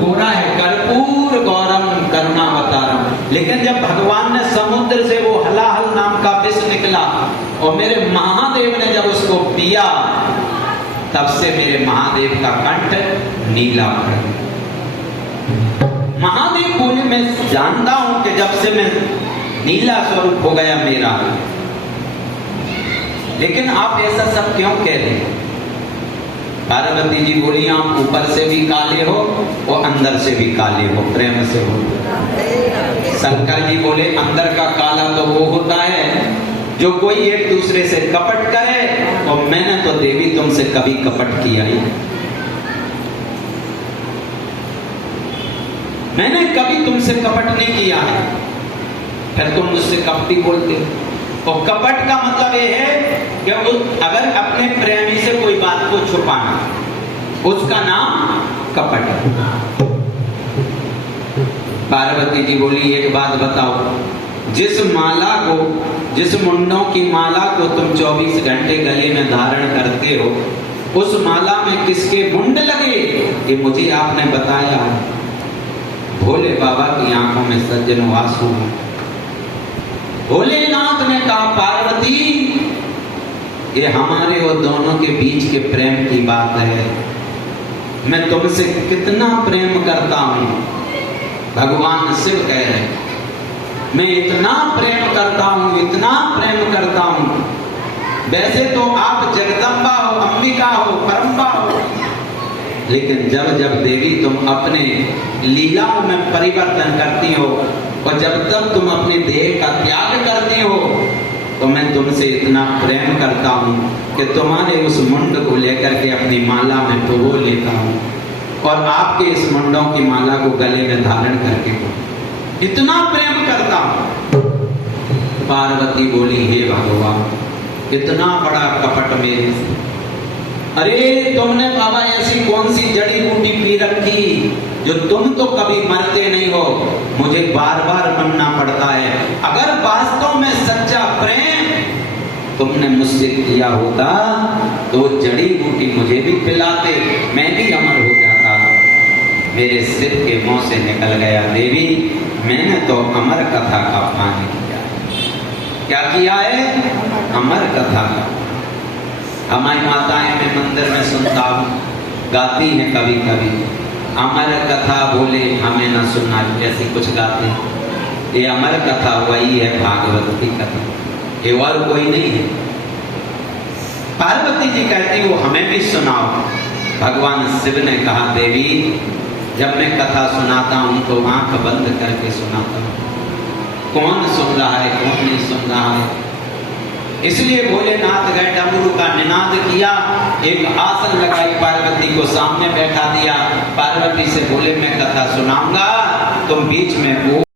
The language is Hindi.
हो रहा है कर्पूर गौरम करुणावतारम। लेकिन जब भगवान ने समुद्र से वो हलाहल नाम का विष निकला और मेरे महादेव ने जब उसको पिया, तब से मेरे महादेव का कंठ नीला पड़ गया। महादेव बोले मैं जानता हूं कि जब से मैं नीला स्वरूप हो गया मेरा, लेकिन आप ऐसा सब क्यों कह रहे हैं? पार्वती जी बोली आप ऊपर से भी काले हो और अंदर से भी काले हो, प्रेम से हो। शंकर जी बोले अंदर का काला तो वो होता है जो कोई एक दूसरे से कपट करे, और मैंने तो देवी तुमसे कभी कपट किया ही नहीं। मैंने कभी तुमसे कपट नहीं किया है, फिर तुम मुझसे कपटी बोलते हो। और कपट का मतलब ये है कि अगर अपने प्रेमी से कोई बात को छुपाना, उसका नाम कपट है। पार्वती जी बोली एक बात बताओ, जिस माला को, जिस मुंडों की माला को तुम 24 घंटे गले में धारण करते हो, उस माला में किसके मुंड लगे ये मुझे आपने बताया है। भोले बाबा की आंखों में सज्जन आंसू है। भोलेनाथ ने कहा पार्वती ये हमारे और दोनों के बीच के प्रेम की बात है, मैं तुमसे कितना प्रेम करता हूं। भगवान शिव कह रहे मैं इतना प्रेम करता हूं, इतना प्रेम करता हूं। वैसे तो आप जगदम्बा हो, अंबिका हो, परम्बा हो, लेकिन जब जब देवी तुम अपने लीलाओं में परिवर्तन करती हो और जब तक तुम अपने देह का त्याग करती हो, तो मैं तुमसे इतना प्रेम करता हूं कि तुम्हारे उस मुंड को लेकर के अपनी माला में डुबो लेता हूं और आपके इस मुंडों की माला को गले में धारण करके इतना प्रेम करता हूं। पार्वती बोली हे भगवान इतना बड़ा कपट मेरे से, अरे तुमने बाबा ऐसी कौन सी जड़ी बूटी पी रखी जो तुम तो कभी मरते नहीं हो, मुझे बार बार मरना पड़ता है। अगर वास्तव में सच्चा प्रेम तुमने मुझसे किया होता तो जड़ी बूटी मुझे भी पिलाते, मैं भी अमर हो जाता। मेरे सिर के मुंह से निकल गया देवी, मैंने तो अमर कथा का पान किया है। क्या किया है? अमर कथा का। हमारी माताएं मैं मंदिर में सुनता हूँ, गाती हैं कभी कभी, अमर कथा बोले हमें न सुनना, जैसे कुछ गाते हैं। ये अमर कथा वही है भागवत की कथा, ये और कोई नहीं है। पार्वती जी कहती वो हमें भी सुनाओ। भगवान शिव ने कहा देवी जब मैं कथा सुनाता हूं तो आंख बंद करके सुनाता हूं, कौन सुन रहा है कौन नहीं सुन रहा है। इसलिए भोलेनाथ गए, डमरू का निनाद किया, एक आसन लगाई, पार्वती को सामने बैठा दिया। पार्वती से बोले मैं कथा सुनाऊंगा, तुम बीच में